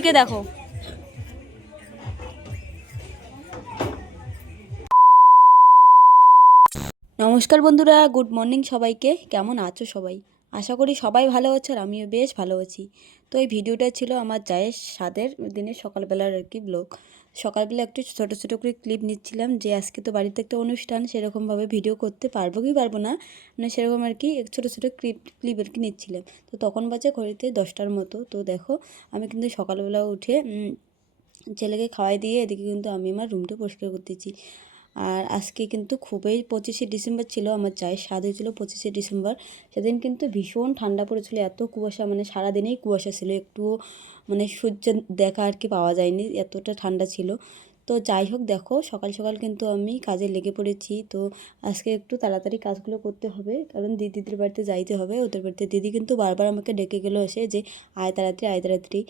দিদিকে দেখো। নমস্কার বন্ধুরা, গুড মর্নিং সবাইকে। কেমন আছো সবাই? আশা করি সবাই ভালো আছো আর আমিও বেশ ভালো আছি। তো এই ভিডিওটা ছিল আমার জায়ের স্বাদের দিনের সকালবেলার আর কি ব্লগ। সকালবেলা একটু ছোটো ছোটো করে ক্লিপ নিচ্ছিলাম, যে আজকে তো বাড়িতে একটা অনুষ্ঠান, সেরকমভাবে ভিডিও করতে পারবো কি পারবো না, মানে সেরকম আর কি ছোটো ছোটো ক্লিপ আর কি নিচ্ছিলাম। তো তখন বাজে ঘড়িতে 10টার মতো। তো দেখো আমি কিন্তু সকালবেলা উঠে ছেলেকে খাওয়াই দিয়ে এদিকে কিন্তু আমি আমার রুমটা পরিষ্কার করতেছি। আর আজকে কিন্তু খুবই 25শে ডিসেম্বর ছিল, আমার চায়ের স্বাদ হয়েছিল 25শে ডিসেম্বর। সেদিন কিন্তু ভীষণ ঠান্ডা পড়েছিল, এত কুয়াশা, মানে সারাদিনেই কুয়াশা ছিল, একটুও মানে সূর্য দেখা আর কি পাওয়া যায়নি, এতটা ঠান্ডা ছিল। তো যাই হোক, দেখো সকাল সকাল কিন্তু আমি কাজে লেগে পড়েছি। তো আজকে একটু তাড়াতাড়ি কাজগুলো করতে হবে, কারণ দিদিদের বাড়িতে যাইতে হবে। ওদের বাড়িতে দিদি কিন্তু বারবার আমাকে ডেকে গেলো এসে যে আয় তাড়াতাড়ি আয় তাড়াতাড়ি।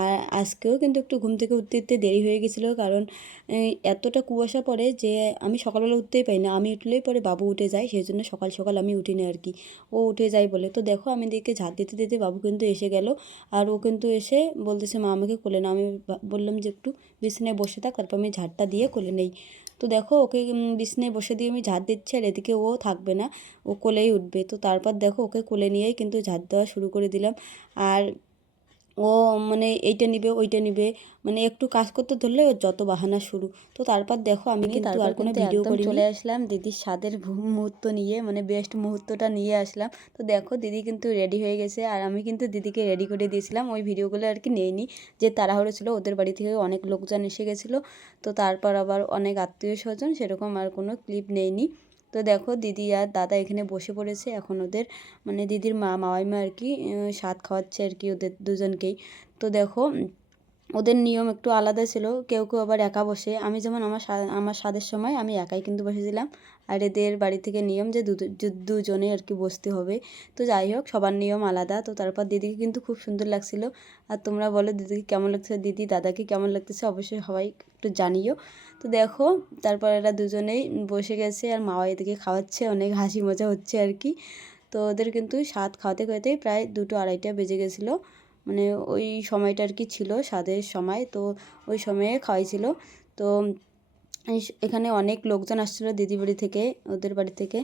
আর আজকেও কিন্তু একটু ঘুম থেকে উঠতে উঠতে দেরি হয়ে গেছিলো, কারণ এতটা কুয়াশা পড়ে যে আমি সকালবেলা উঠতেই পারি না। আমি উঠলেই পরে বাবু উঠে যায়, সেই জন্য সকাল সকাল আমি উঠিনি আর কি, ও উঠে যায় বলে। তো দেখো আমি দিকে ঝাঁট দিতে দিতে বাবু কিন্তু এসে গেল। আর ও কিন্তু এসে বলতেছে মা আমাকে কোলে না। আমি বললাম যে একটু বিছানায় বসে থাক, তারপর আমি ঝাঁটটা দিয়ে কোলে নেই। তো দেখো ওকে বিছানায় বসে দিয়ে আমি ঝাঁট দিচ্ছি, আর এদিকে ও থাকবে না, ও কোলেই উঠবে। তো তারপর দেখো ওকে কোলে নিয়েই কিন্তু ঝাঁট দেওয়া শুরু করে দিলাম। আর ও মানে এইটা নিবে ওইটা নিবে, মানে একটু কাজ করতে ধরলে ওর যত বাহানা শুরু। তো তারপর দেখো আমি কিন্তু আর কোনো ভিডিও করিনি, চলে আসলাম দিদির স্বাদের মুহূর্ত নিয়ে, মানে বেস্ট মুহূর্তটা নিয়ে আসলাম। তো দেখো দিদি কিন্তু রেডি হয়ে গেছে, আর আমি কিন্তু দিদিকে রেডি করে দিয়েছিলাম। ওই ভিডিওগুলো আর কি নেইনি, যে তাড়াহুড়ো ছিল, ওদের বাড়ি থেকে অনেক লোকজন এসে গেছিলো। তো তারপর আবার অনেক আত্মীয় স্বজন, সেরকম আর কোনো ক্লিপ নেইনি। তো দেখো দিদি আর দাদা এখানে বসে পড়েছে, এখন ওদের মানে দিদির মামাইমা আর কি স্বাদ খাওয়াচ্ছে আর কি ওদের দুজনকেই। তো দেখো ওদের নিয়ম একটু আলাদা ছিল, কেউ কেউ আবার একা বসে। আমি যেমন আমার স্বাদের সময় আমি একাই কিন্তু বসেছিলাম। আর এদের বাড়ি থেকে নিয়ম যে দুজনে আর কি বসতে হবে। তো যাই হোক, সবার নিয়ম আলাদা। তো তারপর দিদিকে কিন্তু খুব সুন্দর লাগছিল। আর তোমরা বলো দিদিকে কেমন লাগছে, দিদি দাদাকে কেমন লাগতেছে, অবশ্যই সবাই একটু জানিও। তো দেখো তারপর এরা দুজনেই বসে গেছে, আর মাও এদিকে খাওয়াচ্ছে, অনেক হাসি মজা হচ্ছে আর কি। তো ওদের কিন্তু স্বাদ খাওয়াতে খাওয়াতেই প্রায় 2টো-2:30টা বেজে গেছিলো, মানে ওই সময়টা আর কি ছিল স্বাদের সময়। তো ওই সময়ে খাওয়াইছিল। তো এখানে অনেক লোকজন আসছিলো দিদি বাড়ি থেকে, ওদের বাড়ি থেকে।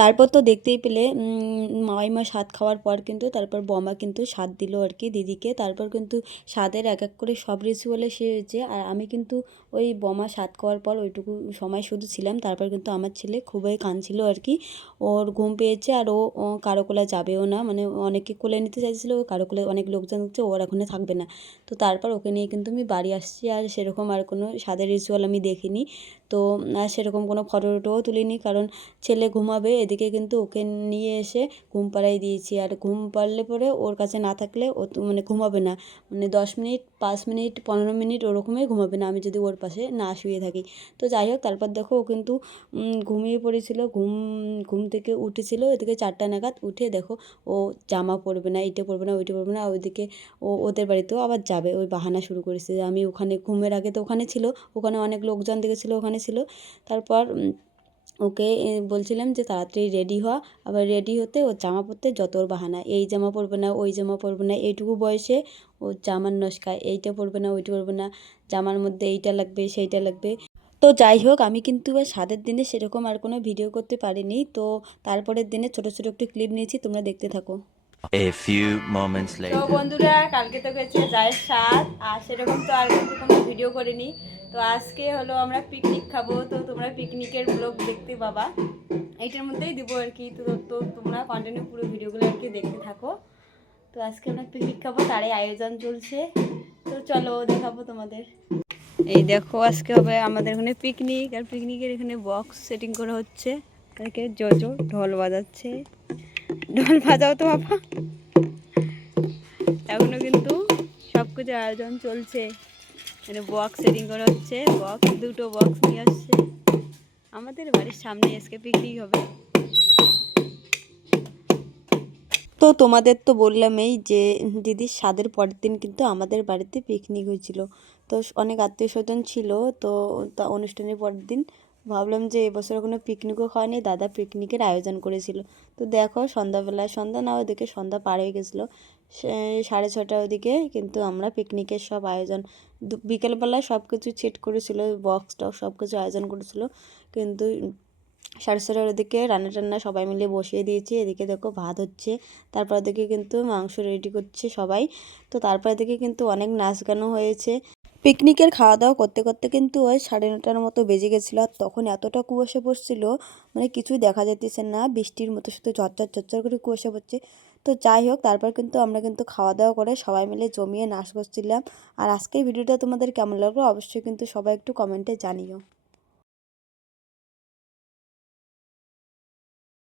তারপর তো দেখতেই পেলে মামাইমা স্বাদ খাওয়ার পর কিন্তু তারপর বমা কিন্তু স্বাদ দিল আর কি দিদিকে। তারপর কিন্তু স্বাদের এক এক করে সব রিচুয়ালে সে হয়েছে। আর আমি কিন্তু ওই বমা স্বাদ খাওয়ার পর ওইটুকু সময় শুধু ছিলাম। তারপর কিন্তু আমার ছেলে খুবই কাঁদছিল আর কি, ওর ঘুম পেয়েছে, আর ও কারো কোলে যাবেও না, মানে অনেকে কোলে নিতে চাইছিল, কারো কোলে অনেক লোকজন হচ্ছে, ওর এখানে থাকবে না। তো তারপর ওকে নিয়ে কিন্তু আমি বাড়ি আসছি। আর সেরকম আর কোনো স্বাদের রিচুয়াল আমি দেখিনি। তো সেরকম কোনো ফটো টটোও তুলিনি, কারণ ছেলে ঘুমাবে, এদিকে কিন্তু ওকে নিয়ে এসে ঘুম পাড়াই দিয়েছি। আর ঘুম পাড়লে পরে ওর কাছে না থাকলে ও তো মানে ঘুমাবে না, মানে 10 মিনিট 5 মিনিট 15 মিনিট ওরকমই ঘুমাবে না, আমি যদি ওর পাশে না শুয়ে থাকি। তো যাই হোক, তারপর দেখো ও কিন্তু ঘুমিয়ে পড়েছিল, ঘুম থেকে উঠেছিল এদিকে 4টা নাগাদ। উঠে দেখো ও জামা পরবে না, এইটা পরবে না ওইটা পরবে না, ওইদিকে ওদের বাড়িতেও আবার যাবে, ওই বাহানা শুরু করেছে। আমি ওখানে ঘুমের আগে তো ওখানে ছিল, ওখানে অনেক লোকজন দেখেছিলো, ওখানে ছিল। তারপর ওকে বলছিলাম যে তাড়াতাড়ি রেডি হওয়া, আবার রেডি হতে ওর জামা পরতে যত ওর বাহানা, এই জামা পরবে না ওই জামা পরবে না, এইটুকু বয়সে ওর জামার নস্কা, এইটা পরবে না ওইটা পরবে না, জামার মধ্যে এইটা লাগবে সেইটা লাগবে। তো যাই হোক, আমি কিন্তু আর স্বাদের দিনে সেরকম আর কোনো ভিডিও করতে পারিনি। তো তারপরের দিনে ছোটো ছোটো একটু ক্লিপ নিয়েছি, তোমরা দেখতে থাকো। A few moments তো later. বন্ধুরা, কালকে তো গেছে জায়ের সাথ, আর সেরকম তো আর কিন্তু কোনো ভিডিও করিনি। তো আজকে হলো আমরা পিকনিক খাবো, তো তোমরা পিকনিকের ব্লগ দেখতে পাবা, এইটার মধ্যেই দিব আর কি। তো তোমরা কন্টিনিউ পুরো ভিডিওগুলো আর কি দেখতে থাকো। তো আজকে আমরা পিকনিক খাবো, তারই আয়োজন চলছে। তো চলো দেখাবো তোমাদের। এই দেখো, আজকে হবে আমাদের এখানে পিকনিক, আর পিকনিকের এখানে বক্স সেটিং করা হচ্ছে। এদিকে জোজো ঢোল বাজাচ্ছে। ঢোল বাজাও তো বাবা। এখনো কিন্তু সব কিছু আয়োজন চলছে। মানে বক্স সেটিং করা হচ্ছে, দুটো বক্স নিয়ে আসছে। আমাদের বাড়ির সামনে আজকে পিকনিক হবে। তো তোমাদের তো বললামই যে দিদির স্বাদের পরের দিন কিন্তু আমাদের বাড়িতে পিকনিক হয়েছিল। তো অনেক আত্মীয় স্বজন ছিল। তো তা অনুষ্ঠানের পরের দিন ভাবলাম যে এবছর কোনো পিকনিকও হয়নি, দাদা পিকনিকের আয়োজন করেছিল। তো দেখো, সন্ধ্যাবেলায়, সন্ধ্যা না ওদিকে সন্ধ্যা পার হয়ে গেছিলো, 6:30 ওদিকে কিন্তু আমরা পিকনিকের সব আয়োজন, বিকেলবেলায় সব কিছু সেট করেছিল, বক্স টক্স সব কিছু আয়োজন করেছিল। কিন্তু 6:30 ওদিকে রান্না টান্না সবাই মিলে বসিয়ে দিয়েছি। এদিকে দেখো ভাত হচ্ছে, তারপর দিকে কিন্তু মাংস রেডি করছে সবাই। তো তারপর দিকে কিন্তু অনেক নাচ গানও হয়েছে। পিকনিকের খাওয়া দাওয়া করতে করতে কিন্তু ওই 9:30 মতো বেজে গেছিলো। আর তখন এতটা কুয়াশা পড়ছিল, মানে কিছুই দেখা যেতেছে না, বৃষ্টির মতো শুধু ঝরঝর ঝরঝর করে কুয়াশা পড়ছে। তো যাই হোক, তারপর কিন্তু আমরা কিন্তু খাওয়া দাওয়া করে সবাই মিলে জমিয়ে নাচ করছিলাম। আর আজকের ভিডিওটা তোমাদের কেমন লাগলো অবশ্যই কিন্তু সবাই একটু কমেন্টে জানিও।